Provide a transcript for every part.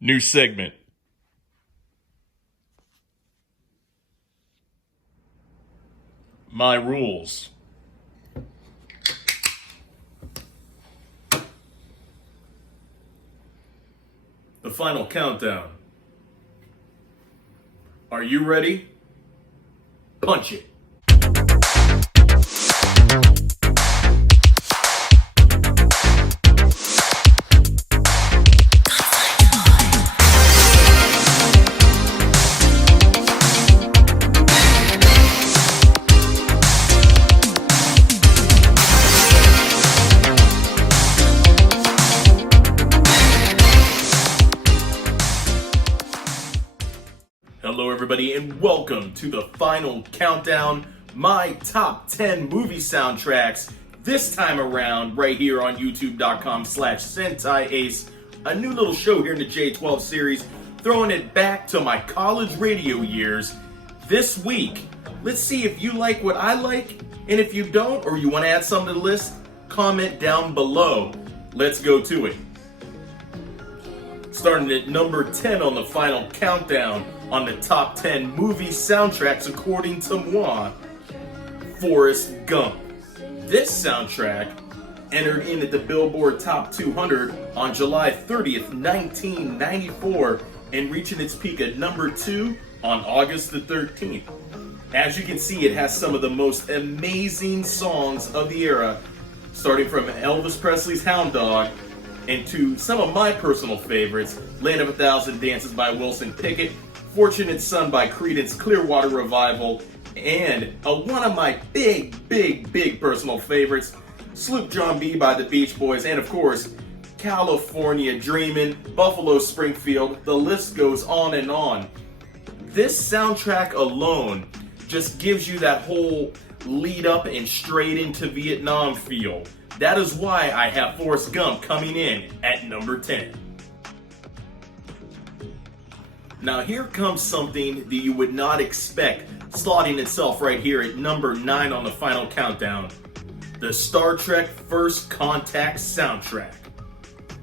New segment. My rules. The final countdown. Are you ready? Punch it. Hello everybody and welcome to the final countdown, my top 10 movie soundtracks, this time around right here on youtube.com/SentaiAce, a new little show here in the J12 series, throwing it back to my college radio years. This week, let's see if you like what I like, and if you don't, or you want to add something to the list, comment down below. Let's go to it. Starting at number 10 on the final countdown on the top 10 movie soundtracks according to moi, Forrest Gump. This soundtrack entered in at the Billboard Top 200 on July 30th, 1994, and reaching its peak at number 2 on August the 13th. As you can see, it has some of the most amazing songs of the era, starting from Elvis Presley's Hound Dog and to some of my personal favorites, Land of a Thousand Dances by Wilson Pickett, Fortunate Son by Creedence Clearwater Revival, and one of my big personal favorites, Sloop John B by the Beach Boys, and of course, California Dreamin', Buffalo Springfield, the list goes on and on. This soundtrack alone just gives you that whole lead up and straight into Vietnam feel. That is why I have Forrest Gump coming in at number 10. Now here comes something that you would not expect, slotting itself right here at number 9 on the final countdown. The Star Trek First Contact soundtrack.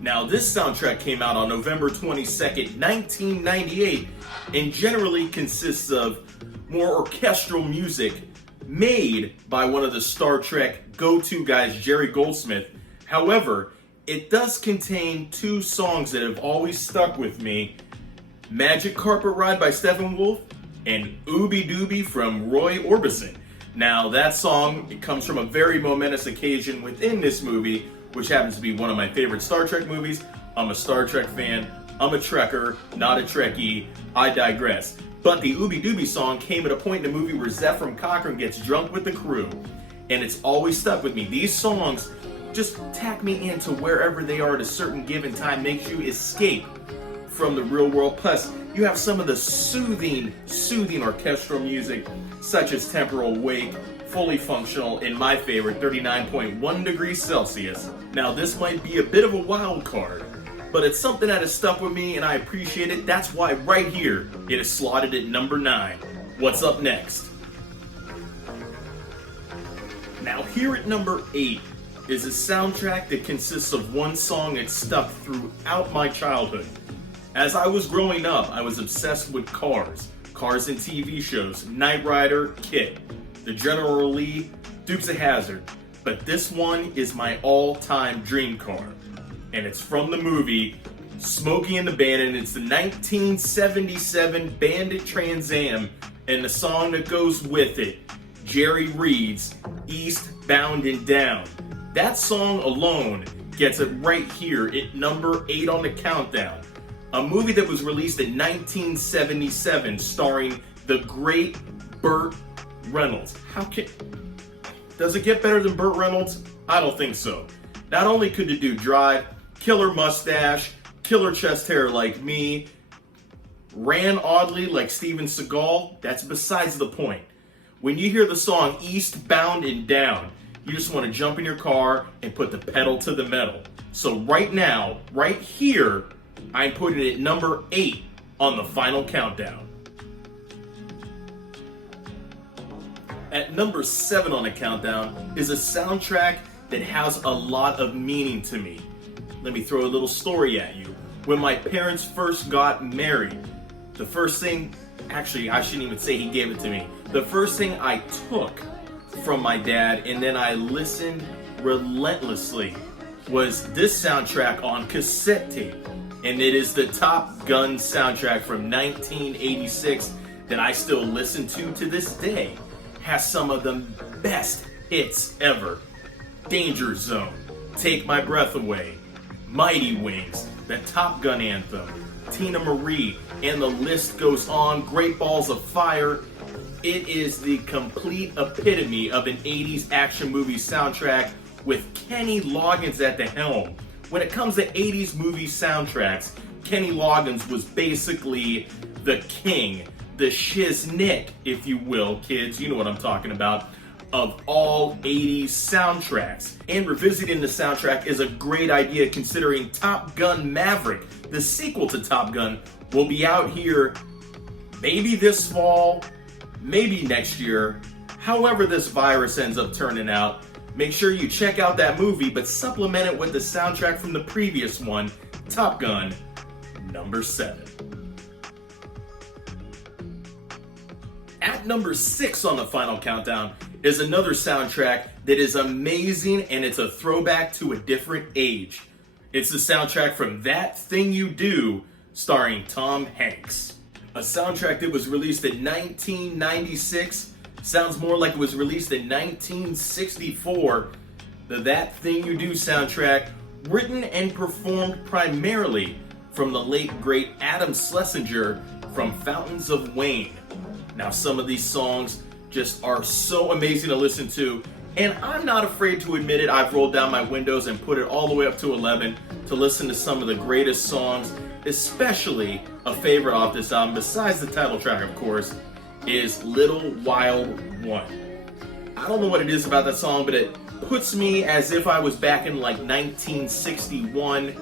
Now this soundtrack came out on November 22nd, 1998, and generally consists of more orchestral music made by one of the Star Trek go-to guys, Jerry Goldsmith. However, it does contain two songs that have always stuck with me: Magic Carpet Ride by Steppenwolf and Ooby Dooby from Roy Orbison. Now that song, it comes from a very momentous occasion within this movie, which happens to be one of my favorite Star Trek movies. I'm a Star Trek fan, I'm a Trekker, not a Trekkie, I digress. But the Ooby Dooby song came at a point in the movie where Zefram Cochrane gets drunk with the crew, and it's always stuck with me. These songs just tack me into wherever they are at a certain given time, makes you escape from the real world. Plus, you have some of the soothing orchestral music, such as Temporal Wake, Fully Functional, and my favorite, 39.1 degrees Celsius. Now, this might be a bit of a wild card, but it's something that has stuck with me and I appreciate it. That's why right here, it is slotted at number 9. What's up next? Now here at number 8 is a soundtrack that consists of one song that stuck throughout my childhood. As I was growing up, I was obsessed with cars and TV shows, Knight Rider, KITT, the General Lee, Dukes of Hazzard. But this one is my all-time dream car, and it's from the movie Smokey and Abandon. It's the 1977 Bandit Trans Am, and the song that goes with it, Jerry Reed's Eastbound and Down. That song alone gets it right here at number 8 on the countdown. A movie that was released in 1977 starring the great Burt Reynolds. Does it get better than Burt Reynolds? I don't think so. Not only could the dude drive, killer mustache, killer chest hair like me, ran oddly like Steven Seagal, that's besides the point. When you hear the song Eastbound and Down, you just want to jump in your car and put the pedal to the metal. So right now, right here, I'm putting it at number 8 on the final countdown. At number 7 on the countdown is a soundtrack that has a lot of meaning to me. Let me throw a little story at you. when my parents first got married, the first thing, actually I shouldn't even say he gave it to me. The first thing I took from my dad and then I listened relentlessly was this soundtrack on cassette tape. And it is the Top Gun soundtrack from 1986 that I still listen to this day. Has some of the best hits ever. Danger Zone, Take My Breath Away, Mighty Wings, the Top Gun anthem, Tina Marie, and the list goes on. Great Balls of Fire. It is the complete epitome of an 80s action movie soundtrack with Kenny Loggins at the helm. When it comes to 80s movie soundtracks, Kenny Loggins was basically the king, the shiznit, if you will, kids, you know what I'm talking about, of all 80s soundtracks. And revisiting the soundtrack is a great idea considering Top Gun Maverick, the sequel to Top Gun, will be out here maybe this fall, maybe next year. However this virus ends up turning out, make sure you check out that movie, but supplement it with the soundtrack from the previous one, Top Gun, number 7. At number 6 on the final countdown is another soundtrack that is amazing, and it's a throwback to a different age. It's the soundtrack from That Thing You Do, starring Tom Hanks. A soundtrack that was released in 1996, sounds more like it was released in 1964. The That Thing You Do soundtrack, written and performed primarily from the late great Adam Schlesinger from Fountains of Wayne. Now some of these songs just are so amazing to listen to, and I'm not afraid to admit it. I've rolled down my windows and put it all the way up to 11 to listen to some of the greatest songs, especially a favorite off this album, besides the title track of course, is Little Wild One. I don't know what it is about that song, but it puts me as if I was back in like 1961,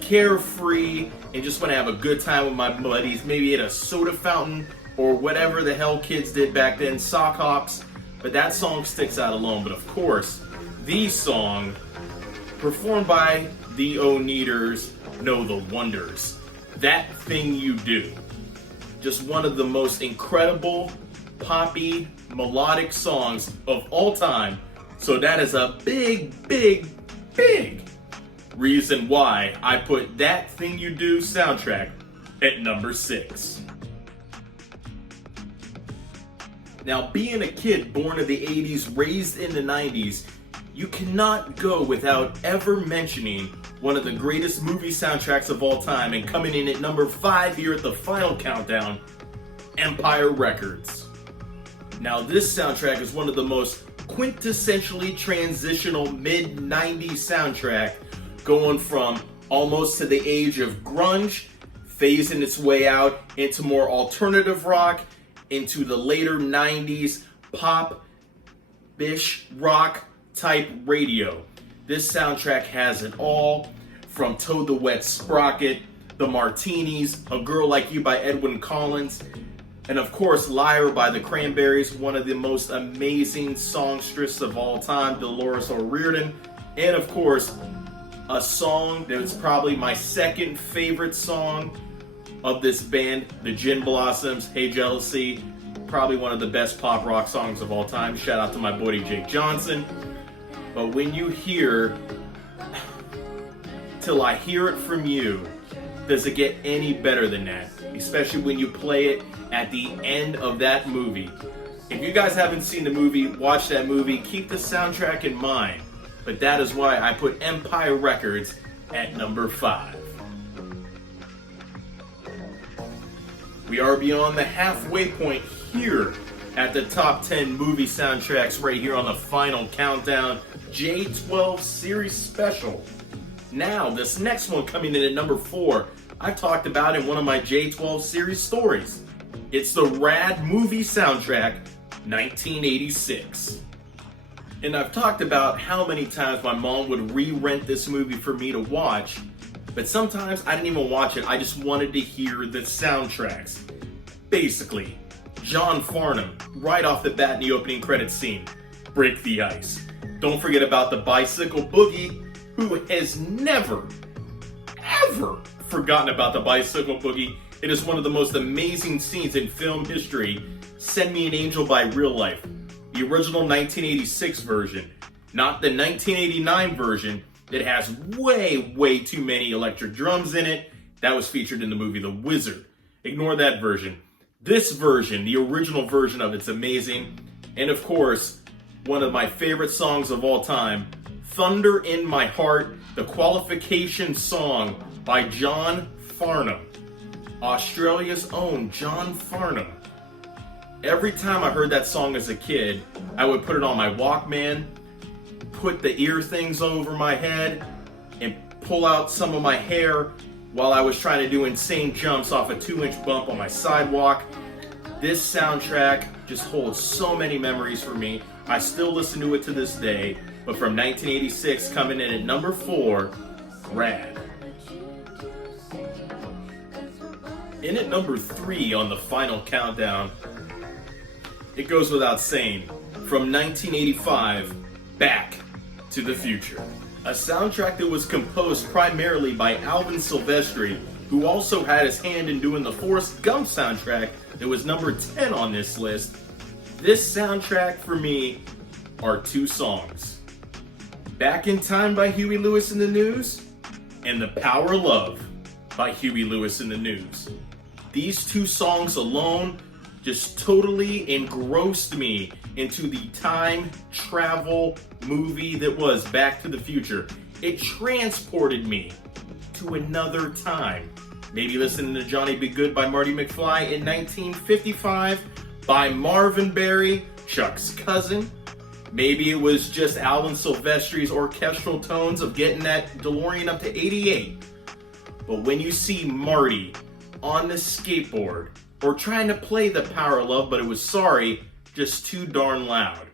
carefree, and just want to have a good time with my buddies, maybe at a soda fountain, or whatever the hell kids did back then, sock hops. But that song sticks out alone. But of course, the song performed by the Oneaters know the wonders. That Thing You Do. Just one of the most incredible, poppy, melodic songs of all time. So that is a big, big, big reason why I put That Thing You Do soundtrack at number 6. Now, being a kid born in the 80s, raised in the 90s, you cannot go without ever mentioning one of the greatest movie soundtracks of all time, and coming in at number 5 here at the final countdown, Empire Records. Now, this soundtrack is one of the most quintessentially transitional mid-90s soundtrack, going from almost to the age of grunge, phasing its way out into more alternative rock, into the later 90s pop-ish rock type radio. This soundtrack has it all, from Toad the Wet Sprocket, The Martinis, A Girl Like You by Edwyn Collins, and of course Liar by the Cranberries, one of the most amazing songstress of all time, Dolores O'Riordan, and of course a song that's probably my second favorite song of this band, the Gin Blossoms, Hey Jealousy, probably one of the best pop rock songs of all time. Shout out to my buddy Jake Johnson. But when you hear Till I Hear It From You, does it get any better than that? Especially when you play it at the end of that movie. If you guys haven't seen the movie, watch that movie, keep the soundtrack in mind. But that is why I put Empire Records at number 5. We are beyond the halfway point here at the top 10 movie soundtracks right here on the final countdown, J12 Series Special. Now, this next one coming in at number 4, I talked about in one of my J12 Series stories. It's the Rad movie soundtrack, 1986. And I've talked about how many times my mom would re-rent this movie for me to watch, but sometimes I didn't even watch it, I just wanted to hear the soundtracks. Basically, John Farnham, right off the bat in the opening credits scene, Break the Ice. Don't forget about the Bicycle Boogie, who has never, ever forgotten about the bicycle boogie. It is one of the most amazing scenes in film history. Send Me an Angel by Real Life. The original 1986 version, not the 1989 version that has way too many electric drums in it. That was featured in the movie The Wizard. Ignore that version. This version, the original version of it's amazing. And of course, one of my favorite songs of all time, Thunder in My Heart, the qualification song by John Farnham. Australia's own John Farnham. Every time I heard that song as a kid, I would put it on my Walkman, put the ear things over my head, and pull out some of my hair while I was trying to do insane jumps off a 2-inch bump on my sidewalk. This soundtrack just holds so many memories for me. I still listen to it to this day, but from 1986 coming in at number 4, Rad. In at number 3 on the final countdown, it goes without saying, from 1985, Back to the Future. A soundtrack that was composed primarily by Alvin Silvestri, who also had his hand in doing the Forrest Gump soundtrack that was number 10 on this list. This soundtrack for me are 2 songs. Back in Time by Huey Lewis and the News, and The Power of Love by Huey Lewis and the News. These 2 songs alone just totally engrossed me into the time travel movie that was Back to the Future. It transported me to another time. Maybe listening to Johnny Be Good by Marty McFly in 1955 by Marvin Berry, Chuck's cousin. Maybe it was just Alan Silvestri's orchestral tones of getting that DeLorean up to 88. But when you see Marty on the skateboard, or trying to play The Power of Love, but it was just too darn loud.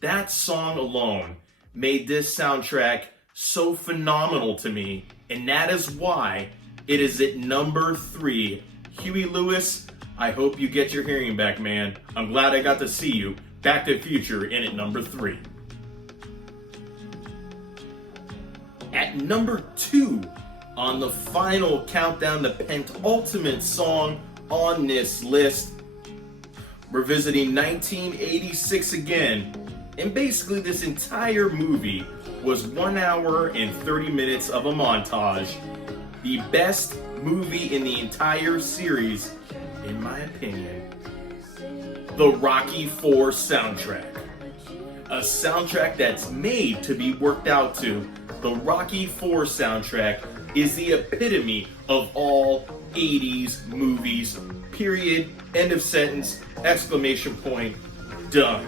That song alone made this soundtrack so phenomenal to me, and that is why it is at number 3. Huey Lewis, I hope you get your hearing back, man. I'm glad I got to see you. Back to the Future in at number 3. At number 2 on the final countdown, the penultimate song on this list, we're visiting 1986 again, and basically this entire movie was 1 hour and 30 minutes of a montage. The best movie in the entire series, in my opinion, the Rocky IV soundtrack. A soundtrack that's made to be worked out to. The Rocky IV soundtrack is the epitome of all 80s movies, period, end of sentence, exclamation point, done.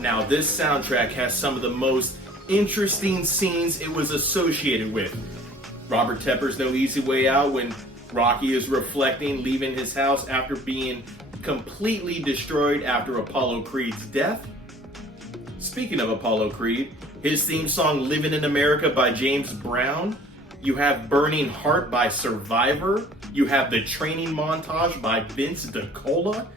Now this soundtrack has some of the most interesting scenes it was associated with. Robert Tepper's No Easy Way Out when Rocky is reflecting, leaving his house after being completely destroyed after Apollo Creed's death. Speaking of Apollo Creed, his theme song Living in America by James Brown. You have Burning Heart by Survivor. You have the training montage by Vince DiCola.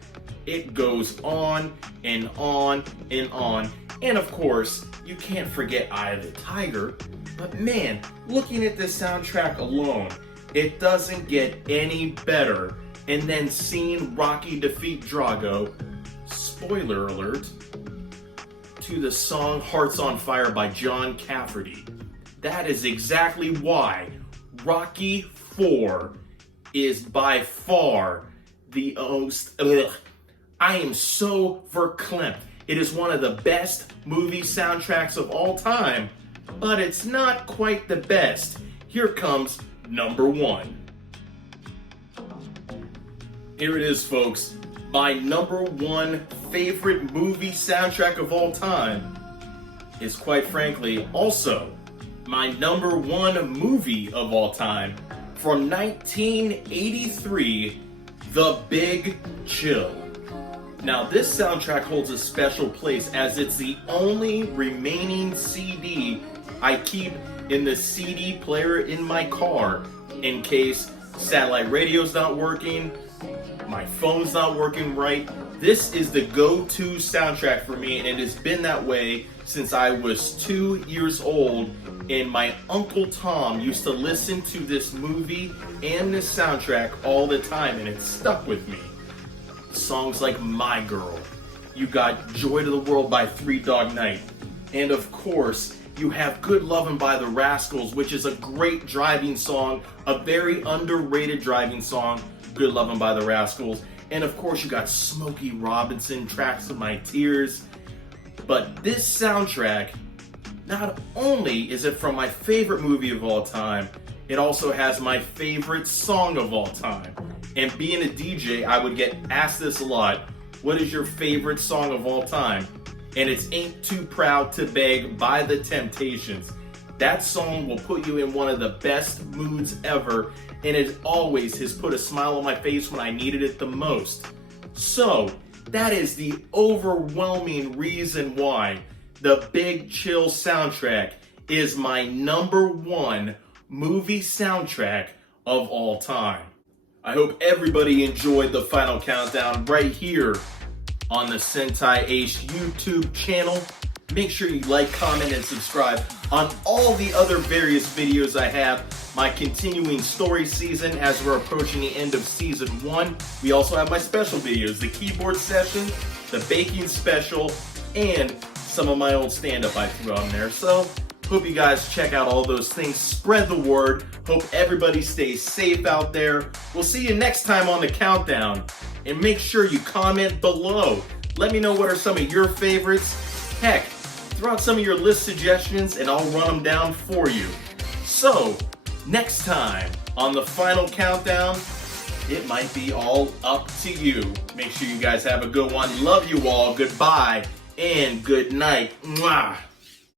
It goes on and on and on. And of course, you can't forget Eye of the Tiger. But man, looking at this soundtrack alone, it doesn't get any better. And then seeing Rocky defeat Drago, spoiler alert, to the song Hearts on Fire by John Cafferty. That is exactly why Rocky IV is by far the most... I am so verklempt. It is one of the best movie soundtracks of all time, but it's not quite the best. Here comes number 1. Here it is, folks. My number 1 favorite movie soundtrack of all time is, quite frankly, also my number 1 movie of all time from 1983, The Big Chill. Now, this soundtrack holds a special place as it's the only remaining CD I keep in the CD player in my car in case satellite radio's not working, my phone's not working right. This is the go-to soundtrack for me, and it has been that way since I was 2 years old and my Uncle Tom used to listen to this movie and this soundtrack all the time, and it stuck with me. Songs like My Girl, you got Joy to the World by Three Dog Night, and of course, you have Good Lovin' by the Rascals, which is a great driving song, a very underrated driving song, Good Lovin' by the Rascals. And of course, you got Smokey Robinson, Tracks of My Tears. But this soundtrack, not only is it from my favorite movie of all time, it also has my favorite song of all time. And being a DJ, I would get asked this a lot, what is your favorite song of all time? And it's Ain't Too Proud to Beg by The Temptations. That song will put you in one of the best moods ever, and it always has put a smile on my face when I needed it the most. So, that is the overwhelming reason why the Big Chill soundtrack is my #1 movie soundtrack of all time. I hope everybody enjoyed the final countdown right here on the Sentai Ace YouTube channel. Make sure you like, comment, and subscribe on all the other various videos I have. My continuing story season as we're approaching the end of season 1. We also have my special videos, the keyboard session, the baking special, and some of my old stand-up I threw on there. So, hope you guys check out all those things. Spread the word. Hope everybody stays safe out there. We'll see you next time on the countdown. And make sure you comment below. Let me know what are some of your favorites. Heck, throw out some of your list suggestions and I'll run them down for you. So, next time on the final countdown, it might be all up to you. Make sure you guys have a good one. Love you all. Goodbye and good night. Mwah.